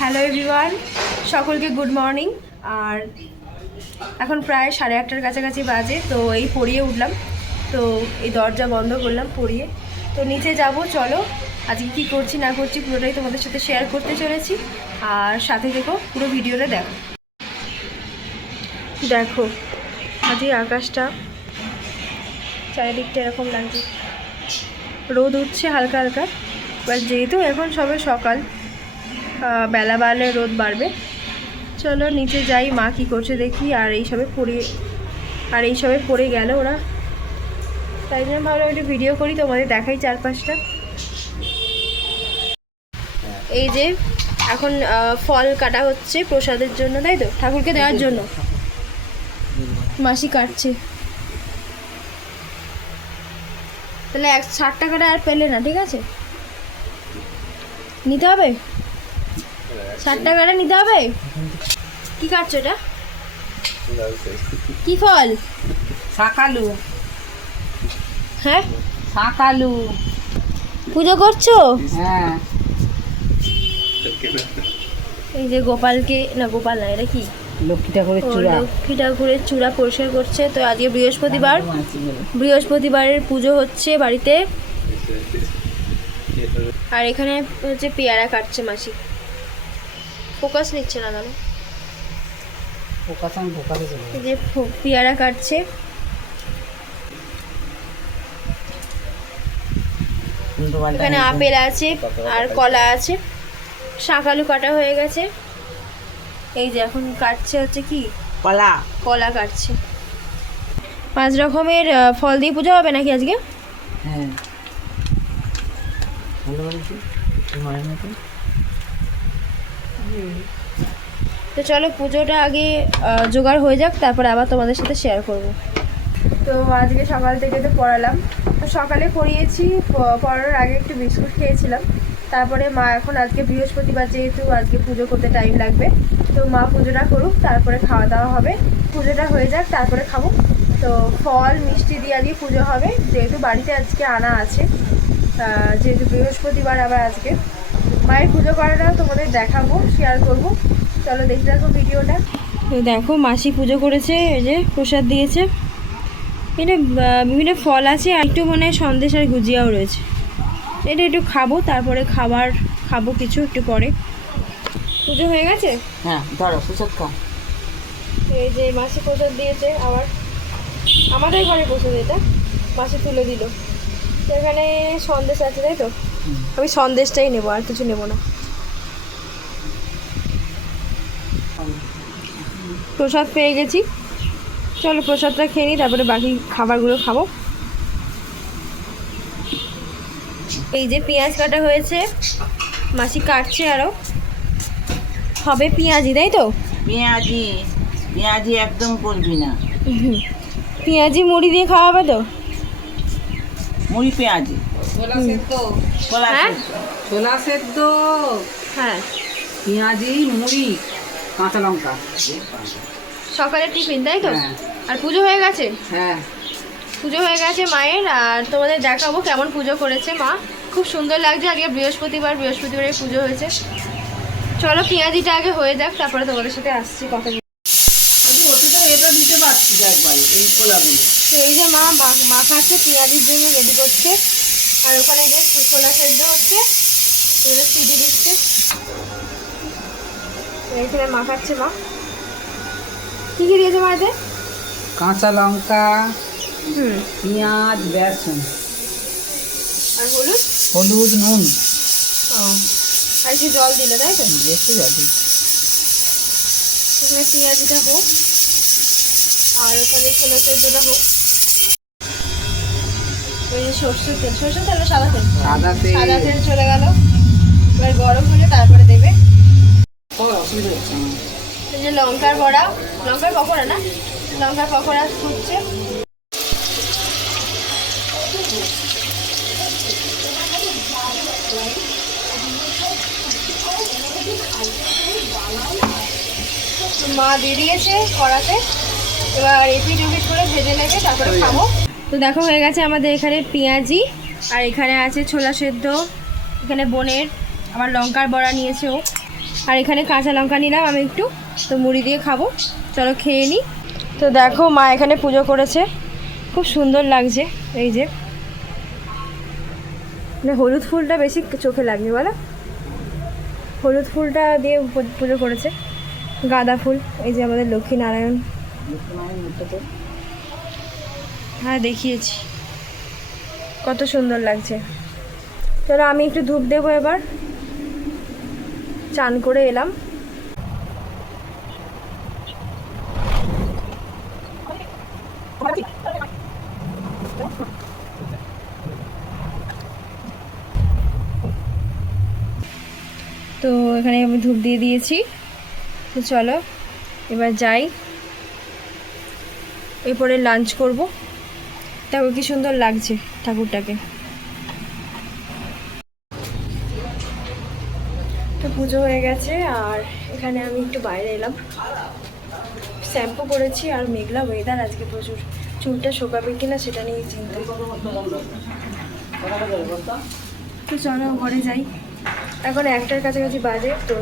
Hello everyone, সকলকে good morning. আর এখন প্রায় 8:30টার কাছাকাছি বাজে। তো এই পড়িয়ে উঠলাম, তো এই দরজা বন্ধ করলাম পড়িয়ে। তো নিচে যাব, চলো আজকে কী করছি না করছি পুরোটাই তোমাদের সাথে শেয়ার করতে চলেছি। আর সাথে দেখো, পুরো ভিডিওটা দেখো। দেখো আজকে আকাশটা চারিদিকটা এরকম লাগছে, রোদ উঠছে হালকা হালকা। এবার যেহেতু এখন সবে সকাল, বেলা বাড়লে রোদ বাড়বে। চলো নিচে যাই, মা কী করছে দেখি। আর এইসবে পড়ে গেল ওরা, তাই জন্য ভাবলাম একটু ভিডিও করি, তোমাদের দেখাই চারপাশটা। এই যে এখন ফল কাটা হচ্ছে প্রসাদের জন্য, তাই তো, ঠাকুরকে দেওয়ার জন্য মাসি কাটছে। তাহলে 60 টাকাটা আর পেলে না, ঠিক আছে, নিতে হবে 60 টাকাটা নিতে হবে। কি কাটছো এটা, কি ফল? শাকালু। হ্যাঁ, শাকালু। পুজো করছো? হ্যাঁ। এই যে গোপালকে, না গোপাল না, এটা কি, লক্ষ্মী ঠাকুরের চূড়া। লক্ষ্মী ঠাকুরের চূড়া পরিষ্কার করছে। তো আজকে বৃহস্পতিবারের পুজো হচ্ছে বাড়িতে। আর এখানে হচ্ছে পেয়ারা কাটছে মাসি, ফোকাস নিচ্ছে না কেন, এই যে পেয়ারা কাটছে। এখানে আপেল আছে আর কলা আছে, শাকালু কাটা হয়ে গেছে। এই যে এখন কাটছে হচ্ছে কি, কলা কাটছে। 5 রকমের ফল দিয়ে পুজো হবে নাকি আজকে? হ্যাঁ। তো চলো পুজোটা আগে জোগাড় হয়ে যাক, তারপরে আবার তোমাদের সাথে শেয়ার করব। তো আজকে সকাল থেকে তো পড়ালাম, তো সকালে পড়িয়েছি, পড়ার আগে একটু বিস্কুট খেয়েছিলাম। তারপরে মা এখন আজকে বৃহস্পতিবার, যেহেতু আজকে পুজো করতে টাইম লাগবে, তো মা পুজোটা করুক, তারপরে খাওয়া দাওয়া হবে। পুজোটা হয়ে যাক তারপরে খাবো। তো ফল মিষ্টি দিয়ে আজকে পুজো হবে, যেহেতু বাড়িতে আজকে আনা আছে, যেহেতু বৃহস্পতিবার আবার আজকে মায়ের পুজো করাটাও তোমাদের দেখাবো, শেয়ার করব। চলো দেখতে থাকো ভিডিওটা। তো দেখো মাসি পুজো করেছে, এই যে প্রসাদ দিয়েছে। এটা বিভিন্ন ফল আছে, আর একটু মনে হয় সন্দেশ আর গুজিয়াও রয়েছে। এটা একটু খাবো, তারপরে খাবো কিছু একটু পরে। পুজো হয়ে গেছে। হ্যাঁ, ধরো প্রসাদ খাও। এই যে মাসি প্রসাদ দিয়েছে, আবার আমাদের ঘরে প্রসাদ, এটা মাসি তুলে দিল। তো এখানে সন্দেশ আছে, তাই তো, আমি সন্দেশটাই নেবো, আর কিছু নেবো না। প্রসাদ পেয়ে গেছি, চলো প্রসাদটা খেয়ে নিই, তারপরে বাকি খাবারগুলো খাবো। এই যে পেঁয়াজ কাটা হয়েছে, মাসি কাটছে, আরও হবে পেঁয়াজি, তাই তো। পেঁয়াজি একদম করবি না। পেঁয়াজি মুড়ি দিয়ে খাওয়া হবে তো, মুড়ি পেঁয়াজি। হ্যাঁ ছোলা সেদ্ধ, হ্যাঁ, পেঁয়াজি, মুড়ি, কাঁচা লঙ্কা। সকালের টিফিন, তাই তো। হ্যাঁ। আর পুজো হয়ে গেছে। হ্যাঁ, পুজো হয়ে গেছে মায়ের, আর তোমাদের দেখাবো কেমন পুজো করেছে মা। খুব সুন্দর লাগছে, আজকে বৃহস্পতিবারের পুজো হয়েছে। চলো পেঁয়াজিটা আগে হয়ে যাক, তারপরে তোমাদের সাথে আসছি কথা বলতে। এটা দিতে পারছি একবার এই কোলাগুলো। তো এই যে মা খাচ্ছে, পেঁয়াজির জন্য রেডি করছে। আর ওখানে যে ছোলা সেদ্ধ হচ্ছে, সিটি দিচ্ছে। এইখানে মা খাচ্ছে। মা কী কী দিয়েছে মাঝে? কাঁচা লঙ্কা, পেঁয়াজ, বেসন, আর হলুদ, নুন। ও, আর একটু জল দিলে, তাই তো। একটু জল দিই। এখানে পেঁয়াজিটা হোক, আর ওখানে ছোলা সেদ্ধটা হোক। ওই যে সর্ষের তেল না সাদা তেল, সাদা তেল চলে গেল। এবার গরম হলে তারপরে দেবে। এই যে লঙ্কার পকোড়া না, লঙ্কার পকোড়া ফুটছে। মা দিয়ে দিয়েছে কড়াতে, এবার এপিট ওপিট করে ভেজে নেবে, তারপরে খাবো। তো দেখো হয়ে গেছে আমাদের এখানে পেঁয়াজি, আর এখানে আছে ছোলা সেদ্ধ, এখানে বোনের আমার লঙ্কার বড়া নিয়েছে ও, আর এখানে কাঁচা লঙ্কা নিলাম আমি একটু, তো মুড়ি দিয়ে খাবো। চলো খেয়ে নিই। তো দেখো মা এখানে পুজো করেছে, খুব সুন্দর লাগছে। এই যে মানে হলুদ ফুলটা বেশি চোখে লাগবে বলো, হলুদ ফুলটা দিয়ে পুজো করেছে। গাঁদা ফুল, এই যে আমাদের লক্ষ্মীনারায়ণ, হ্যাঁ দেখিয়েছি, কত সুন্দর লাগছে। চলো আমি একটু ধূপ দেবো এবার, চান করে এলাম। তো এখানে আমি ধূপ দিয়ে দিয়েছি। তো চলো এবার যাই, এরপরে লাঞ্চ করব। দেখো কি সুন্দর লাগছে ঠাকুরটাকে। তো পুজো হয়ে গেছে, আর এখানে আমি একটু বাইরে এলাম, শ্যাম্পু করেছি। আর মেঘলা ওয়েদার আজকে প্রচুর, চুলটা শোকাবে কিনা সেটা নিয়ে চিন্তা। তো চলো ঘরে যাই, এখন 1টার কাছাকাছি বাজে। তো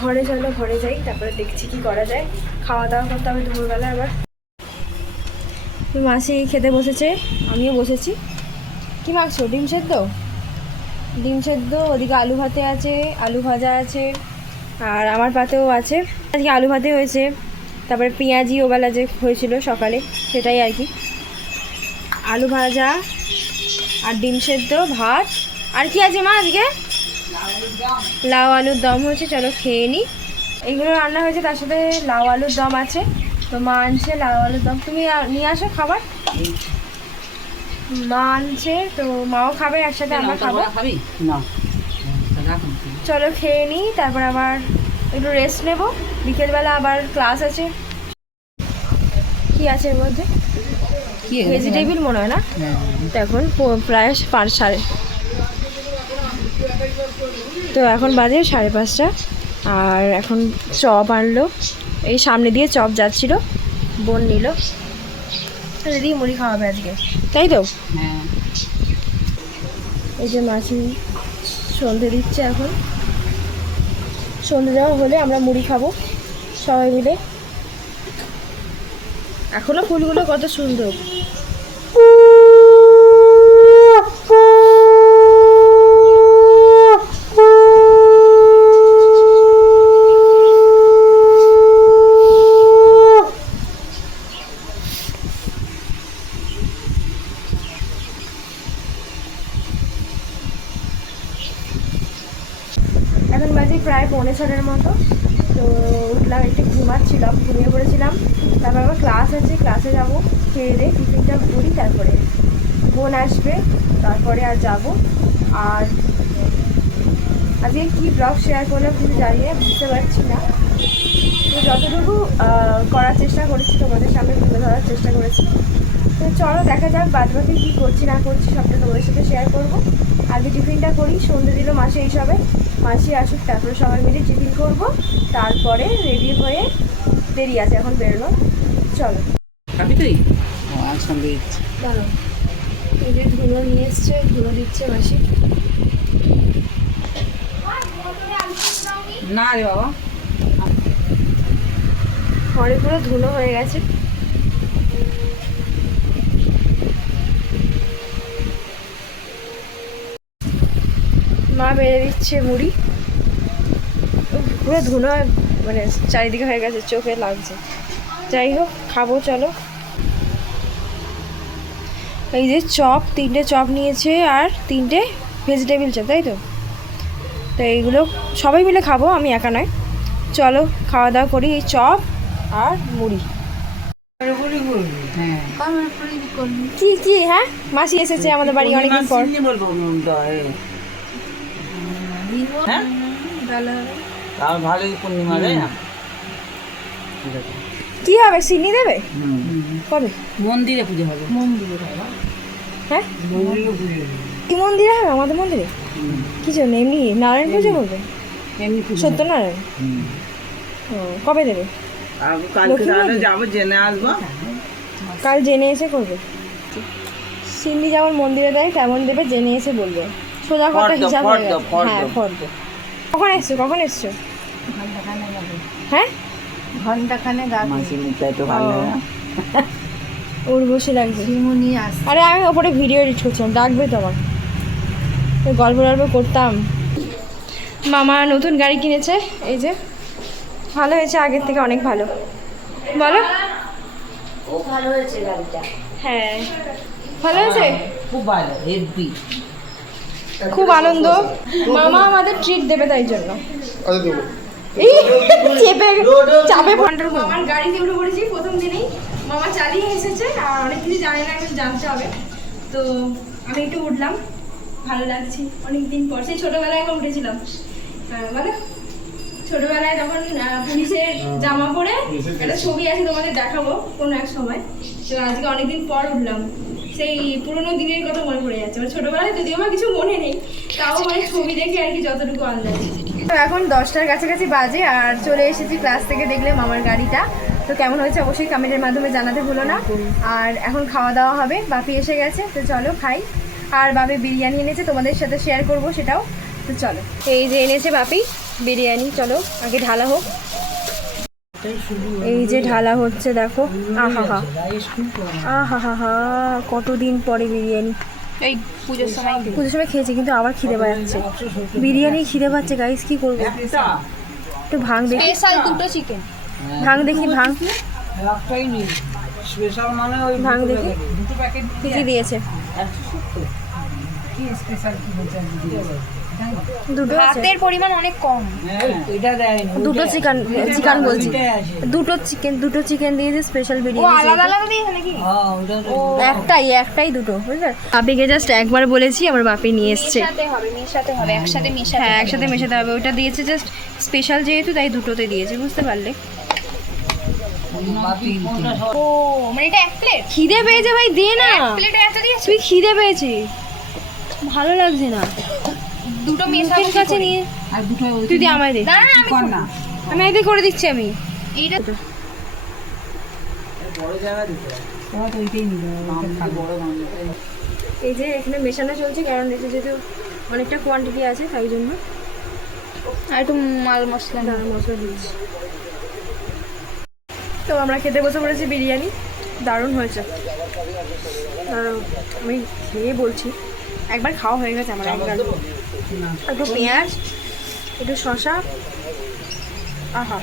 ঘরে চলো, ঘরে যাই, তারপরে দেখছি কি করা যায়। খাওয়া দাওয়া করতে হবে দুপুরবেলা আবার। তো মাসি খেতে বসেছে, আমিও বসেছি। কি মাখছো? ডিম সেদ্ধ, ডিম সেদ্ধ, ওদিকে আলু ভাতে আছে, আলু ভাজা আছে, আর আমার পাতেও আছে। আজকে আলু ভাতে হয়েছে, তারপরে পেঁয়াজি ওবেলা যে হয়েছিল সকালে সেটাই আর কি। আলু ভাজা আর ডিম সেদ্ধ, ভাত। আর কি আছে মা আজকে? লাউ আলুর দম হয়েছে, চলো খেয়ে নিই। এগুলো রান্না হয়েছে, তার সাথে লাউ আলুর দম আছে। তো মা আনছে লাউ আলুর দম, তুমি নিয়ে আসো খাবার। মা আনছে, তো মাও খাবে একসাথে, আমরা খাবো। চলো খেয়ে নিই, তারপর আবার একটু রেস্ট নেব। বিকেলবেলা আবার ক্লাস আছে। কি আছে এর মধ্যে? ভেজিটেবিল মনে হয় না। তো এখন প্রায় 5:30, তো এখন বাজে 5:30। আর এখন চপ আনলো, এই সামনে দিয়ে চপ যাচ্ছিল, বোন নিল। দিদি মুড়ি খাওয়াবে আজকে, তাই তো? এই যে মাসি সন্ধে দিচ্ছে, এখন সন্ধে দেওয়া হলে আমরা মুড়ি খাবো সবাই মিলে। এখনো ফুলগুলো কত সুন্দর। এখন বাজে প্রায় 5:45 মতো। তো উঠলাম, একটু ঘুমাচ্ছিলাম, ঘুমিয়ে পড়েছিলাম। তারপর আমার ক্লাস আছে, ক্লাসে যাবো। খেয়ে দিয়ে টিফিনটা করি, তারপরে বোন আসবে, তারপরে আর যাব। আর আজকে কী ব্লগ শেয়ার করলাম কিছু জানি না, বুঝতে পারছি না। তো যতটুকু করার চেষ্টা করেছি তোমাদের সামনে তুলে ধরার চেষ্টা করেছি। তো চলো দেখা যাক বাদবাকি কী করছি না করছি সবটা তোমাদের সাথে শেয়ার করবো। আগে টিফিনটা করি, সন্ধে দিল মাসি এই সবে, মাসি আসুক, তারপরে সবাই মিলে টিফিন করবো। তারপরে রেডি হয়ে দেরি আছে এখন বেরোনো। চলো দাঁড়ো, এই যে ধুলো নিয়ে এসছে, ধুলো দিচ্ছে মাসি। না রে বাবা, ঘরে পুরো ধুলো হয়ে গেছে। মা বেড়ে দিচ্ছে মুড়ি, পুরো ধুলো মানে চারিদিকে হয়ে গেছে, চোখে লাগছে। যাই হোক খাবো চলো। এই যে চপ, 3টে চপ নিয়েছে আর 3টে ভেজিটেবিল চপ, তাই তো? তো এইগুলো সবাই মিলে খাবো, আমি একা নয়। চলো খাওয়া দাওয়া করি, এই চপ আর মুড়ি। কি কি? হ্যাঁ মাসি এসেছে আমাদের বাড়ি অনেকদিন পর। ভালোই পূর্ণিমা তাই না? কি হবে, চিনি দেবে কবে? মন্দিরে পুজো হবে। হ্যাঁ কি মন্দিরে হবে? আমাদের মন্দিরে? কি জন্য? এমনি নারায়ণ পুজো করবে? এমনি সত্যনারায়ণ? ও কবে দেবে? কালকে তাহলে যাবো, জেনে আসবো। কাল জেনে এসে করবে। সিন্নি যেমন মন্দিরে দেয় তেমন দেবে, জেনে এসে বলবে। সোজা কথা হিসাব হয়ে গেছে। হ্যাঁ ফর্দ। কখন এসছো ঘন্টাখানে যাবে, হ্যাঁ ঘন্টাখানে যাবে। মাসির মুখটা তো ভালো না। ওর বসে লাগবে। শিমুনি আস আরে আমি ওপরে ভিডিও এডিট করছিলাম, ডাকবে তো আমাকে, তো গল্প করতাম। মামা নতুন গাড়ি কিনেছে, এই যে ভালো হয়েছে, আগের থেকে অনেক ভালো। বলো। খুব ভালো হয়েছে গাড়িটা। হ্যাঁ ভালো হয়েছে, খুব ভালো, হেভি। খুব আনন্দ। মামা আমাদের ট্রিট দেবে তাই জন্য। আচ্ছা দেবো। এই চেপে চাপে মামার গাড়িতে উঠে পড়েছি প্রথম দিনেই। মামা চালিয়ে এসেছে আর অনেক কিছু জানে না, এখন জানতে হবে। তো আমি একটু উঠলাম, ভালো লাগছে অনেক দিন পর। সেই ছোটবেলায় এখন উঠেছিলাম, মানে ছোটবেলায় তখন পুলিশের জামা পরে একটা ছবি আছে, তোমাদের দেখাবো কোনো এক সময়। তো আজকে অনেকদিন পর উঠলাম, সেই পুরোনো দিনের কথা মনে পড়ে যাচ্ছে। মানে ছোটবেলায় যদিও আমার কিছু মনে নেই, তাও মানে ছবি দেখে আর কি যতটুকু আন্দাজ। তো এখন 10টার কাছাকাছি বাজে আর চলে এসেছি ক্লাস থেকে, দেখলে মামার গাড়িটা। তো কেমন হয়েছে অবশ্যই কমেন্টের মাধ্যমে জানাতে ভুলো না। আর এখন খাওয়া দাওয়া হবে, বাপি এসে গেছে, তো চলো খাই। আর বাপি বিরিয়ানি এনেছে, তোমাদের সাথে শেয়ার করব সেটাও। তো চলো, এই যে এনেছে বাপি বিরিয়ানি, চলো আগে ঢালা হোক। এই যে ঢালা হচ্ছে, দেখো। আহা হা আহা হা হা, কতদিন পরে বিরিয়ানি। এই পুজোর সময় খেয়েছি, কিন্তু আবার খিদে পাচ্ছে, বিরিয়ানি খিদে পাচ্ছে গাইস, কি করবো। একটু ভাং দেখি, স্পেশাল দুটো চিকেন। ভাং দেখি, ভাং একটাই নেই স্পেশাল, মানে ওই ভাং দেখি দুটো প্যাকেট কি কি দিয়েছে। কি স্পেশাল কি বলছেন দিদি? দুটো আছে, ভাতের পরিমাণ অনেক কম। এটা দেয় দুটো চিকেন বলছি, দুটো চিকেন দিয়েছে স্পেশাল ও বিরিয়ানি। আলাদা আলাদা দিয়েছে নাকি? একটাই দুটো, বুঝলে। বাপিকে জাস্ট একবার বলেছি, আমার বাপি নিয়ে এসছে। মেশাতে হবে একসাথে মেশাতে হ্যাঁ হবে। একসাথে মেশাতে হবে, ওটা দিয়েছে জাস্ট স্পেশাল যেহেতু, তাই দুটোতে দিয়েছে, বুঝতে পারলে। ও মানে এটা এক প্লেট? খিদে পেয়েছে ভাই, দে না। প্লেটে এত দিয়েছে? তুই খিদে পেয়েছে, ভালো লাগছে না, দুটো মেশাবো মুখের কি কাছে করে? নিয়ে আর দুটো তুই দিয়ে আমায় দে। না না আমি কর না, আমি একদিন করে দিচ্ছি আমি। এইটা বড় জায়গা দিতে তোমার তো ওইটাই নিবে, বড় মাংস। এই যে এখানে মেশানো চলছে, কারণ এটা যেহেতু অনেকটা কোয়ান্টিটি আছে তাই জন্য আর একটু মাল মশলা দানা মশলা দিচ্ছি। তো আমরা খেতে বসে পড়েছি বিরিয়ানি, দারুণ হয়েছে। আমি খেয়ে বলছি, একবার খাওয়া হয়ে গেছে আমার একবার। একটু পেঁয়াজ, একটু শসা, আহা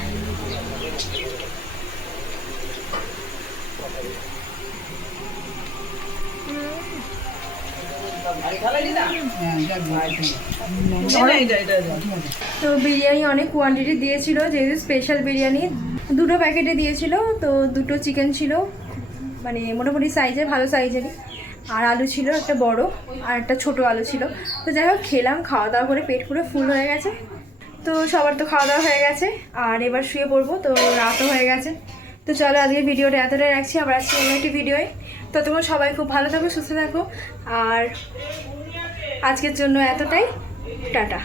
তো বিরিয়ানি অনেক কোয়ান্টিটি দিয়েছিল, যেহেতু স্পেশাল বিরিয়ানি। দুটো প্যাকেটে দিয়েছিল, তো দুটো চিকেন ছিল, মানে মোটামুটি সাইজের, ভালো সাইজেরই। আর আলু ছিল একটা বড়, আর একটা ছোটো আলু ছিল। তো যাই হোক খেলাম, খাওয়া দাওয়া করে পেট পুরো ফুল হয়ে গেছে। তো সবার তো খাওয়া দাওয়া হয়ে গেছে, আর এবার শুয়ে পড়বো, তো রাতও হয়ে গেছে। তো চলো আজকে ভিডিওটা এতটাই রাখছি, আবার আসছি অন্য একটি ভিডিওয়। তো তোমরা সবাই খুব ভালো থাকো, সুস্থ থাকো, আর আজকের জন্য এতটাই, টাটা।